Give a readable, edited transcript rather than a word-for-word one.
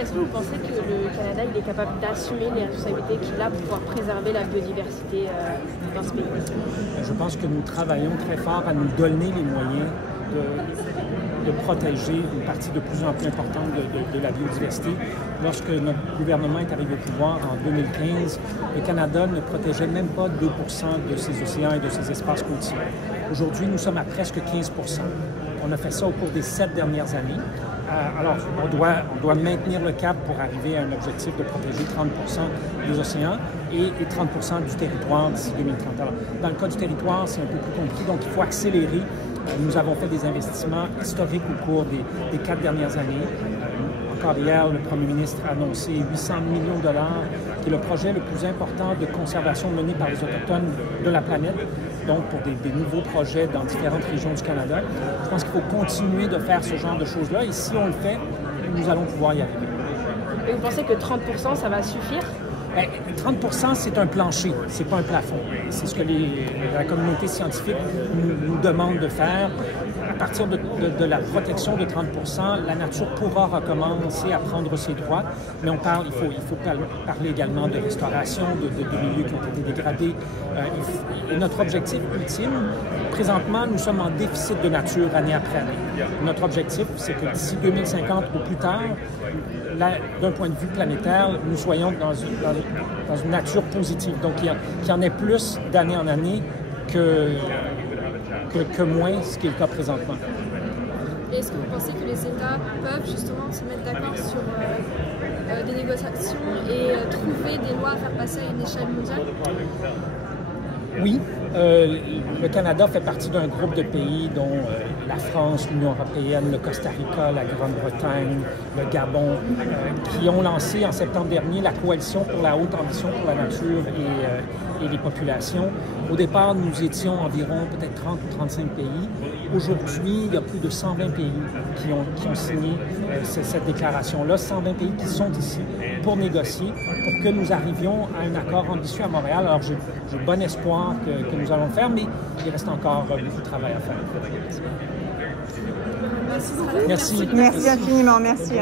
est-ce que vous pensez que le Canada il est capable d'assumer les responsabilités qu'il a pour pouvoir préserver la biodiversité dans ce pays? Je pense que nous travaillons très fort à nous donner les moyens de protéger une partie de plus en plus importante de la biodiversité. Lorsque notre gouvernement est arrivé au pouvoir en 2015, le Canada ne protégeait même pas 2 de ses océans et de ses espaces côtiers. Aujourd'hui, nous sommes à presque 15 On a fait ça au cours des 7 dernières années. Alors, on doit maintenir le cap pour arriver à un objectif de protéger 30 des océans et 30 du territoire d'ici 2030. Alors, dans le cas du territoire, c'est un peu plus compliqué, donc il faut accélérer. Nous avons fait des investissements historiques au cours des 4 dernières années. Encore hier, le premier ministre a annoncé 800 millions de dollars, qui est le projet le plus important de conservation mené par les Autochtones de la planète, donc pour des nouveaux projets dans différentes régions du Canada. Je pense qu'il faut continuer de faire ce genre de choses-là, et si on le fait, nous allons pouvoir y arriver. Et vous pensez que 30 ça va suffire? 30 c'est un plancher, c'est pas un plafond. C'est ce que la communauté scientifique nous demande de faire. À partir de la protection de 30 la nature pourra recommencer à prendre ses droits, mais il faut parler également de restauration, de milieux qui ont été dégradés. Et notre objectif ultime, présentement, nous sommes en déficit de nature année après année. Notre objectif, c'est que d'ici 2050 ou plus tard, d'un point de vue planétaire, nous soyons dans une nature positive. Donc, qu'il y en ait plus d'année en année que moins, ce qui est le cas présentement. Est-ce que vous pensez que les États peuvent justement se mettre d'accord sur des négociations et trouver des lois à faire passer à une échelle mondiale? Oui, le Canada fait partie d'un groupe de pays dont la France, l'Union européenne, le Costa Rica, la Grande-Bretagne, le Gabon, qui ont lancé en septembre dernier la coalition pour la haute ambition pour la nature et les populations. Au départ, nous étions environ peut-être 30 ou 35 pays. Aujourd'hui, il y a plus de 120 pays qui ont signé cette déclaration-là, 120 pays qui sont ici pour négocier, pour que nous arrivions à un accord ambitieux à Montréal. Alors, j'ai bon espoir que nous allons le faire, mais il reste encore beaucoup de travail à faire. Merci. Merci infiniment, merci.